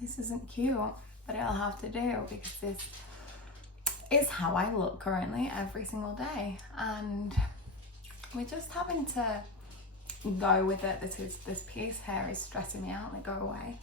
This isn't cute, but it'll have to do because this is how I look currently every single day. And we're just having to go with it. This piece here is stressing me out. Like, go away.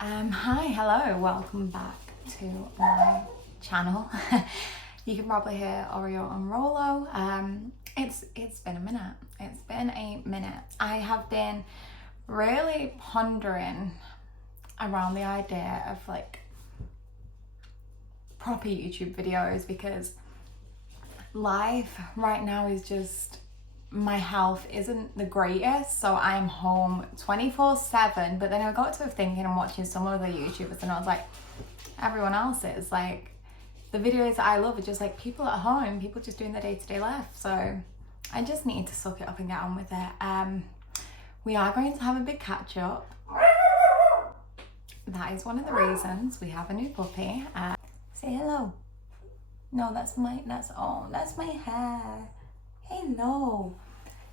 Hi, hello, welcome back to my channel. You can probably hear Oreo and Rolo. It's been a minute. It's been a minute. I have been really pondering around the idea of like proper YouTube videos, because life right now is just, my health isn't the greatest, so I'm home 24/7. But then I got to thinking and watching some other YouTubers, and I was like, everyone else is like, the videos that I love are just like people at home, people just doing their day-to-day life. So I just need to suck it up and get on with it. We are going to have a big catch up. That is one of the reasons we have a new puppy. Say hello. No, that's my hair. Hello.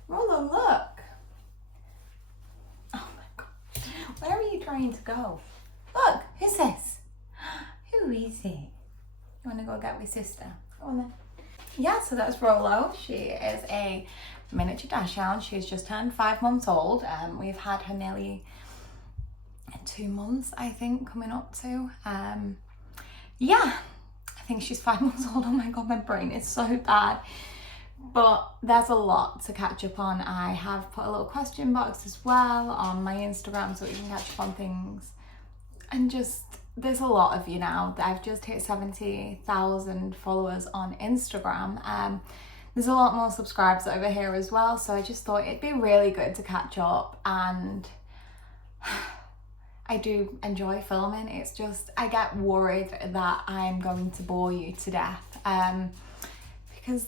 Rolo, look. Oh my God. Where are you trying to go? Look, who's this? Who is it? You want to go get my sister? Go on then. Yeah, so that's Rolo. She is a miniature dachshund. She's just turned 5 months old. We've had her nearly 2 months, I think, coming up to. Yeah, I think she's 5 months old. Oh my God, my brain is so bad. But there's a lot to catch up on. I have put a little question box as well on my Instagram so you can catch up on things. And just, there's a lot of you now. I've just hit 70,000 followers on Instagram. There's a lot more subscribers over here as well. So I just thought it'd be really good to catch up, and I do enjoy filming. It's just, I get worried that I'm going to bore you to death, because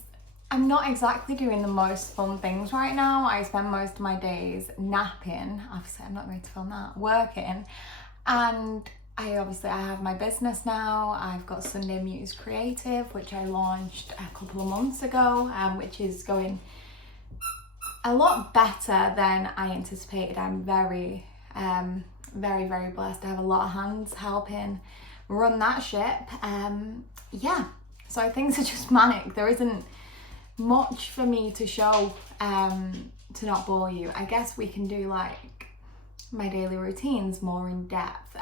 I'm not exactly doing the most fun things right now. I spend most of my days napping. Obviously, I'm not going to film that. Working. And I have my business now. I've got Sunday Muse Creative, which I launched a couple of months ago, which is going a lot better than I anticipated. I'm very, very blessed to have a lot of hands helping run that ship. Yeah, so things are just manic. There isn't much for me to show to not bore you. I guess we can do like my daily routines more in depth,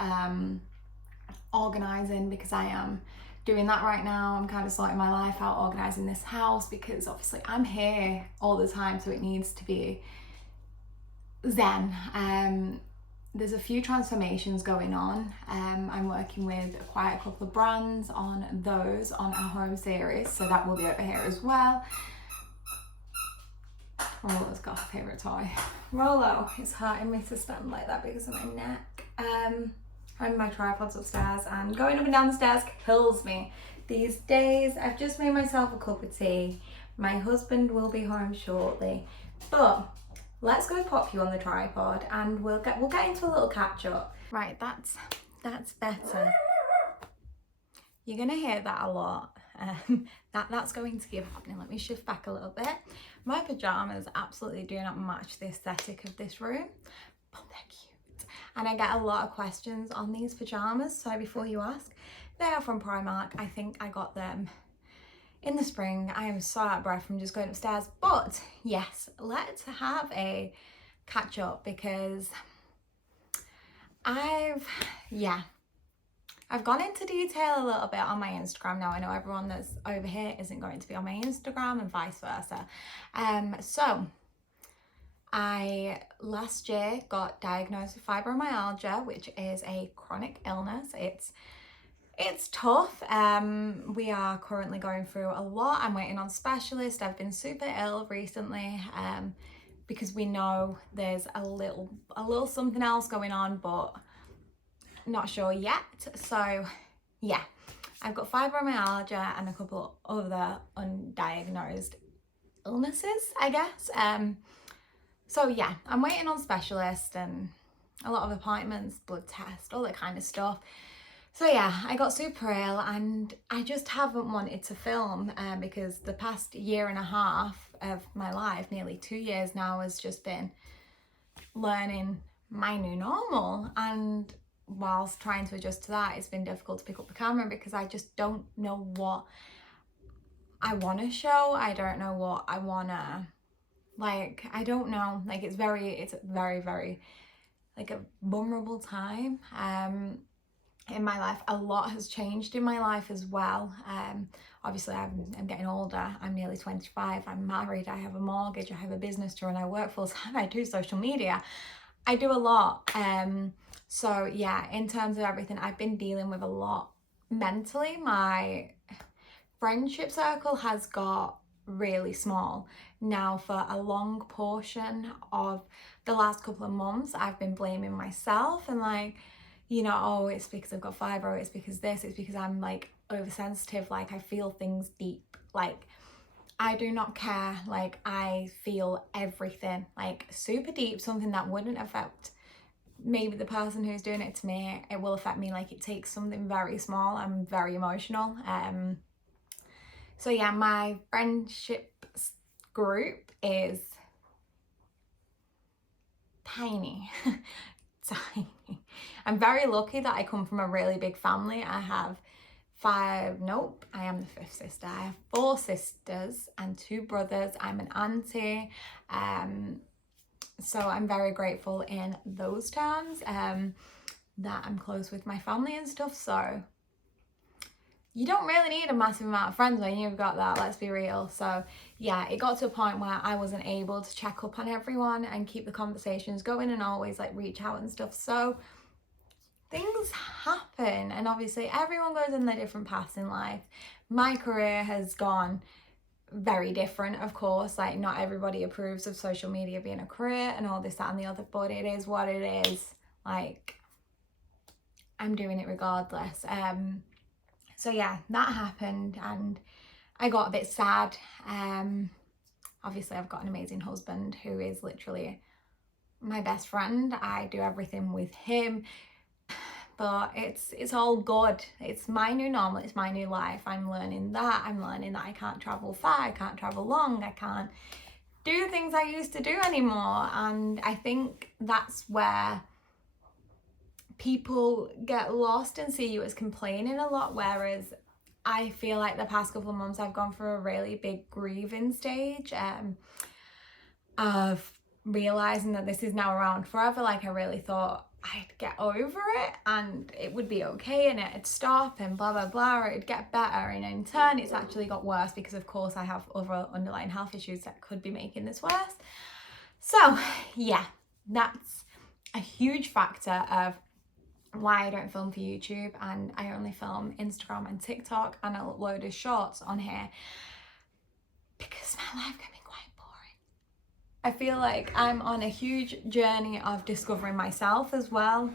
organizing, because I am doing that right now. I'm kind of sorting my life out, organizing this house, because obviously I'm here all the time, so it needs to be zen. There's a few transformations going on. I'm working with quite a couple of brands on those on our home series, so that will be over here as well. Rolo's got her favourite toy. Rolo is hurting me to stand like that because of my neck. Having my tripods upstairs, and going up and down the stairs kills me these days. I've just made myself a cup of tea. My husband will be home shortly, but let's go pop you on the tripod and we'll get into a little catch up. Right, that's better. You're gonna hear that a lot. That's going to keep happening. Let me shift back a little bit. My pajamas absolutely do not match the aesthetic of this room, but they're cute. And I get a lot of questions on these pajamas, so before you ask, they are from Primark. I think I got them in the spring. I am so out of breath from just going upstairs. But yes, let's have a catch up, because I've gone into detail a little bit on my Instagram now. I know everyone that's over here isn't going to be on my Instagram, and vice versa. So I last year got diagnosed with fibromyalgia, which is a chronic illness. It's tough. We are currently going through a lot. I'm waiting on specialists. I've been super ill recently, because we know there's a little something else going on, but not sure yet. So yeah, I've got fibromyalgia and a couple other undiagnosed illnesses, I guess. So yeah, I'm waiting on specialists and a lot of appointments, blood tests, all that kind of stuff. So yeah, I got super ill, and I just haven't wanted to film because the past year and a half of my life, nearly 2 years now, has just been learning my new normal. And whilst trying to adjust to that, it's been difficult to pick up the camera because I just don't know what I want to show. I don't know what I want to, like, I don't know. Like, it's very, very, like, a vulnerable time in my life. A lot has changed in my life as well. Obviously, I'm getting older. I'm nearly 25. I'm married. I have a mortgage. I have a business to run. I work full time. I do social media. I do a lot. So yeah, in terms of everything, I've been dealing with a lot mentally. My friendship circle has got really small. Now, for a long portion of the last couple of months, I've been blaming myself and like, you know, oh, it's because I've got fibro, it's because this, it's because I'm like oversensitive, like I feel things deep, like I do not care, like I feel everything, like super deep, something that wouldn't affect maybe the person who's doing it to me, it will affect me. Like, it takes something very small. I'm very emotional. So yeah, my friendship group is tiny. Tiny. I'm very lucky that I come from a really big family. I have I am the fifth sister. I have 4 sisters and 2 brothers. I'm an auntie. So I'm very grateful in those terms, that I'm close with my family and stuff. So you don't really need a massive amount of friends when you've got that, let's be real. So yeah, it got to a point where I wasn't able to check up on everyone and keep the conversations going and always like reach out and stuff. So things happen, and obviously everyone goes in their different paths in life. My career has gone very different, of course. Like, not everybody approves of social media being a career and all this, that and the other, but it is what it is. Like, I'm doing it regardless. So yeah, that happened and I got a bit sad. Obviously I've got an amazing husband who is literally my best friend. I do everything with him, but it's all good. It's my new normal, it's my new life. I'm learning that I can't travel far, I can't travel long, I can't do things I used to do anymore. And I think that's where people get lost and see you as complaining a lot, whereas I feel like the past couple of months I've gone through a really big grieving stage of realizing that this is now around forever. Like, I really thought I'd get over it and it would be okay and it'd stop and blah blah blah, or it'd get better, and in turn it's actually got worse because of course I have other underlying health issues that could be making this worse. So yeah, that's a huge factor of why I don't film for YouTube, and I only film Instagram and TikTok, and I upload as shorts on here because my life can be quite boring. I feel like I'm on a huge journey of discovering myself as well.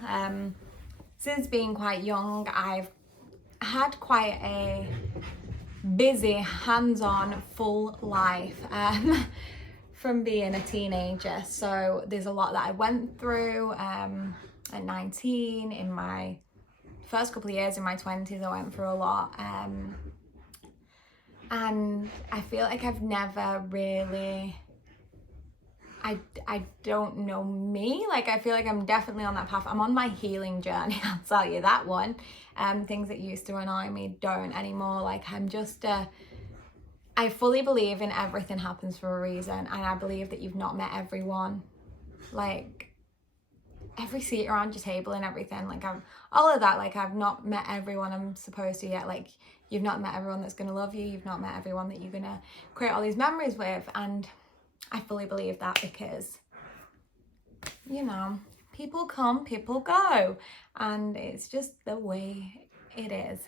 Since being quite young, I've had quite a busy, hands-on, full life from being a teenager. So there's a lot that I went through. At 19, in my first couple of years in my 20s, I went through a lot, and I feel like I've never really, I don't know me. Like, I feel like I'm definitely on that path. I'm on my healing journey, I'll tell you that one. Things that used to annoy me don't anymore. Like, I'm just I fully believe in everything happens for a reason, and I believe that you've not met everyone. Like, every seat around your table and everything, like, I'm all of that. Like, I've not met everyone I'm supposed to yet. Like, you've not met everyone that's gonna love you, you've not met everyone that you're gonna create all these memories with. And I fully believe that because, you know, people come, people go, and it's just the way it is.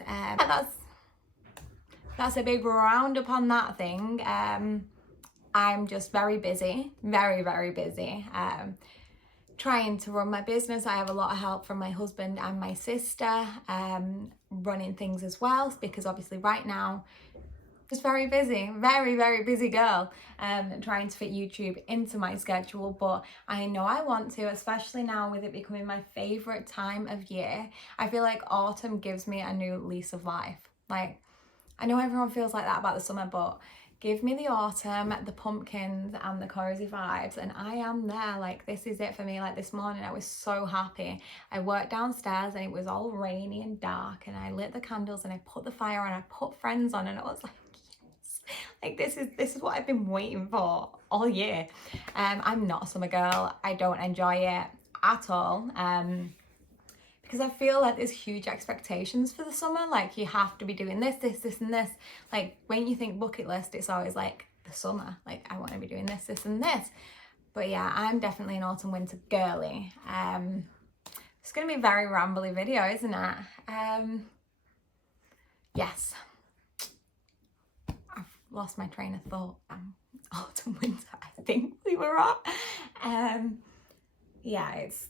That's a big roundup on that thing. I'm just very busy, very busy, trying to run my business. I have a lot of help from my husband and my sister, running things as well, because obviously right now, just very busy, very busy girl, trying to fit YouTube into my schedule. But I know I want to, especially now with it becoming my favorite time of year. I feel like autumn gives me a new lease of life. Like, I know everyone feels like that about the summer, but Give me the autumn, the pumpkins and the cozy vibes, and I am there. Like, this is it for me. Like, this morning I was so happy. I worked downstairs and it was all rainy and dark, and I lit the candles and I put the fire on, I put Friends on, and I was like, yes, like this is what I've been waiting for all year. I'm not a summer girl. I don't enjoy it at all. Because I feel like there's huge expectations for the summer. Like, you have to be doing this, this, this, and this. Like, when you think bucket list, it's always like the summer. Like, I want to be doing this, this, and this. But yeah, I'm definitely an autumn winter girly. It's going to be a very rambly video, isn't it? Yes. I've lost my train of thought. Autumn winter, I think we were at. Yeah, it's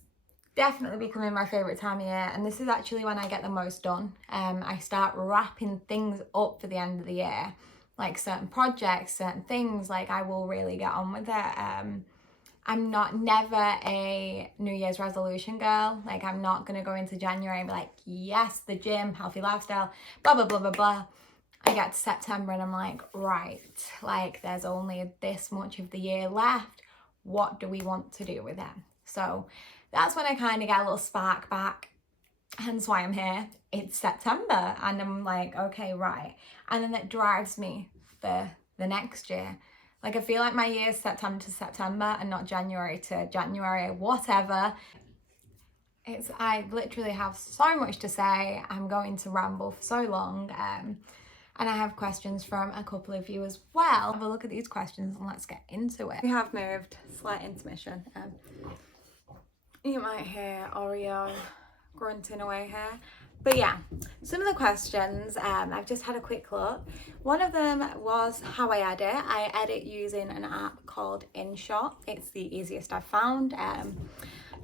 definitely becoming my favourite time of year, and this is actually when I get the most done. I start wrapping things up for the end of the year, like certain projects, certain things. Like, I will really get on with it. I'm never a New Year's resolution girl. Like, I'm not gonna go into January and be like, yes, the gym, healthy lifestyle, blah blah blah blah blah. I get to September and I'm like, right, like, there's only this much of the year left. What do we want to do with it? So that's when I kind of get a little spark back, hence why I'm here. It's September and I'm like, okay, right. And then that drives me for the next year. Like, I feel like my year is September to September and not January to January, whatever. I literally have so much to say. I'm going to ramble for so long. And I have questions from a couple of you as well. Have a look at these questions and let's get into it. We have moved, slight intermission. You might hear Oreo grunting away here. But yeah, some of the questions, I've just had a quick look. One of them was how I edit. I edit using an app called InShot. It's the easiest I've found.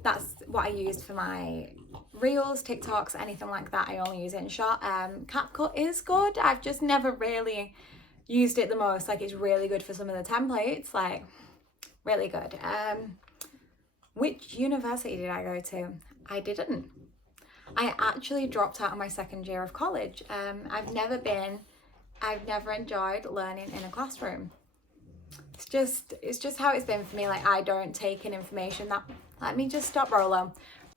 That's what I used for my Reels, TikToks, anything like that. I only use InShot. CapCut is good. I've just never really used it the most. Like, it's really good for some of the templates, like really good. Which university did I go to? I didn't. I actually dropped out of my second year of college. I've never enjoyed learning in a classroom. It's just how it's been for me. Like, I don't take in information that, let me just stop Rolo.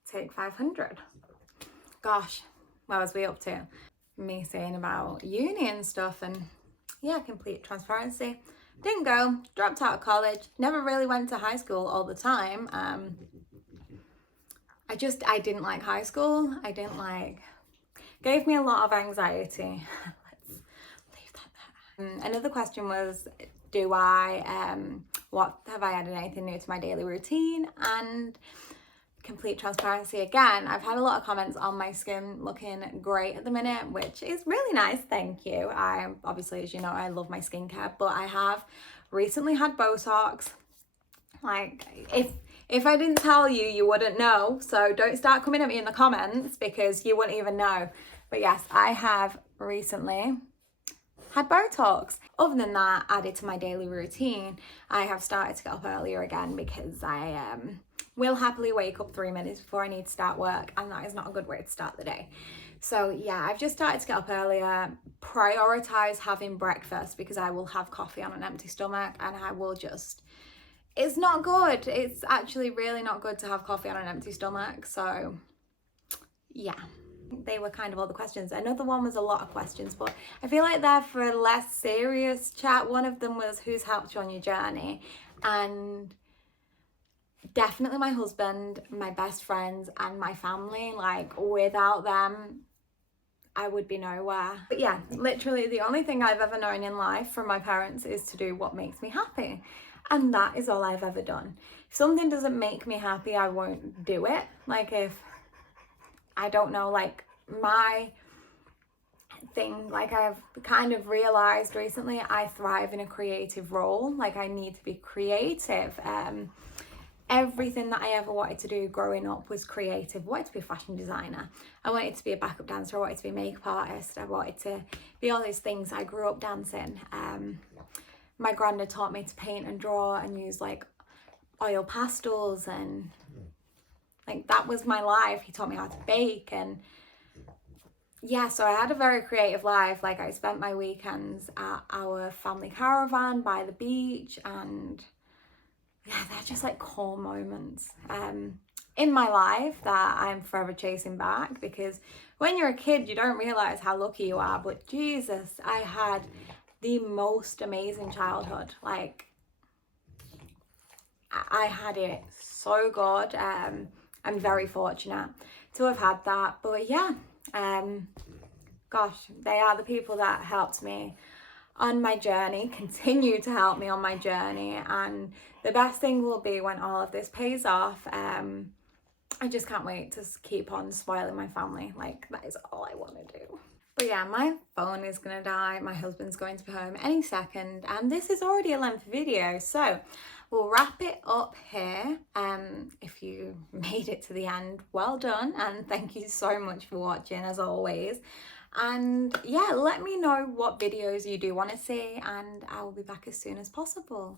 Take 500. Gosh, what was we up to? Me saying about uni and stuff, and yeah, complete transparency. Didn't go, dropped out of college, never really went to high school all the time. I didn't like high school. Gave me a lot of anxiety. Let's leave that there. Another question was, have I added anything new to my daily routine? And complete transparency again, I've had a lot of comments on my skin looking great at the minute, which is really nice, thank you. I obviously, as you know, I love my skincare, but I have recently had Botox. Like, if I didn't tell you, you wouldn't know, so don't start coming at me in the comments because you wouldn't even know. But yes, I have recently had Botox. Other than that, added to my daily routine, I have started to get up earlier again because I will happily wake up 3 minutes before I need to start work, and that is not a good way to start the day. So yeah, I've just started to get up earlier, prioritize having breakfast because I will have coffee on an empty stomach and I will just, it's not good. It's actually really not good to have coffee on an empty stomach. So yeah, they were kind of all the questions. Another one was a lot of questions, but I feel like they're for a less serious chat. One of them was, who's helped you on your journey? And definitely my husband, my best friends, and my family. Like, without them, I would be nowhere. But yeah, literally the only thing I've ever known in life from my parents is to do what makes me happy. And that is all I've ever done. If something doesn't make me happy, I won't do it. Like, if, I don't know, like my thing, like I've kind of realized recently, I thrive in a creative role. Like, I need to be creative. Everything that I ever wanted to do growing up was creative. I wanted to be a fashion designer. I wanted to be a backup dancer. I wanted to be a makeup artist. I wanted to be all these things. I grew up dancing. My granddad taught me to paint and draw and use like oil pastels, and like that was my life. He taught me how to bake, and yeah, so I had a very creative life. Like, I spent my weekends at our family caravan by the beach, and yeah, they're just like core moments in my life that I'm forever chasing back, because when you're a kid, you don't realize how lucky you are. But Jesus, I had the most amazing childhood. Like, I had it so good. I'm very fortunate to have had that. But yeah, gosh, they are the people that helped me on my journey, continue to help me on my journey, and the best thing will be when all of this pays off. I just can't wait to keep on spoiling my family. Like, that is all I want to do. But yeah, my phone is gonna die, my husband's going to be home any second, and this is already a lengthy video, so we'll wrap it up here. If you made it to the end, well done, and thank you so much for watching, as always. And yeah, let me know what videos you do want to see, and I will be back as soon as possible.